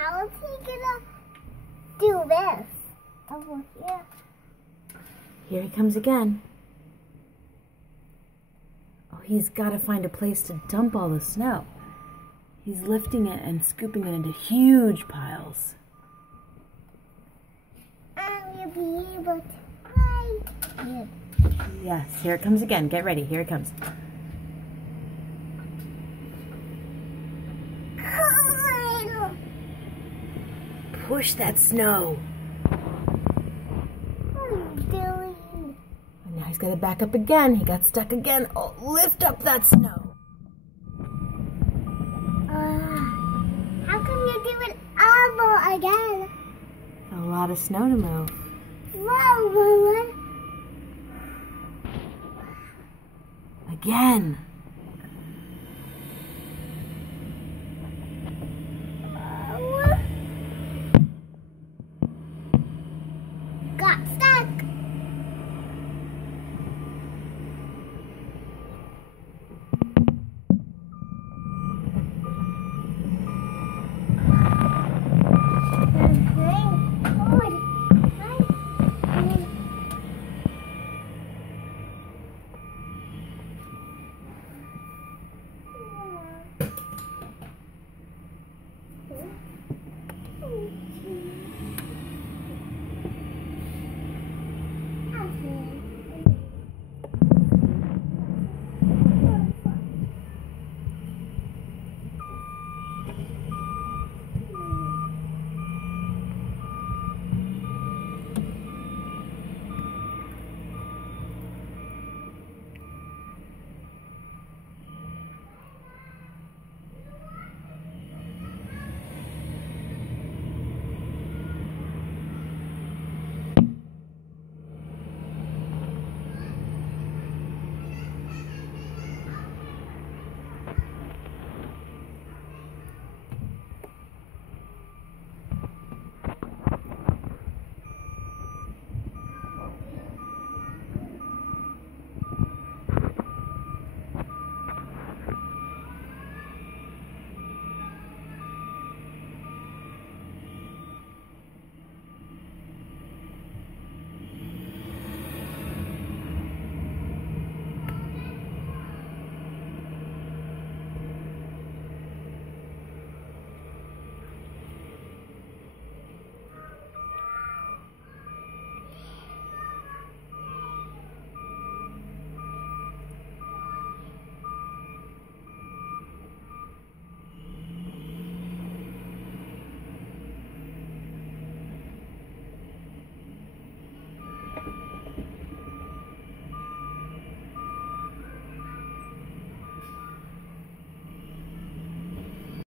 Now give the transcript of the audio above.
how is he gonna do this? Over here. Here he comes again. Oh, he's got to find a place to dump all the snow. He's lifting it and scooping it into huge piles. I will be able to ride it. Yes, here it comes again. Get ready. Here it comes. Push that snow. And now he's got to back up again. He got stuck again. Oh, lift up that snow. How come you do it all again? A lot of snow to move. Whoa, Mama. Again.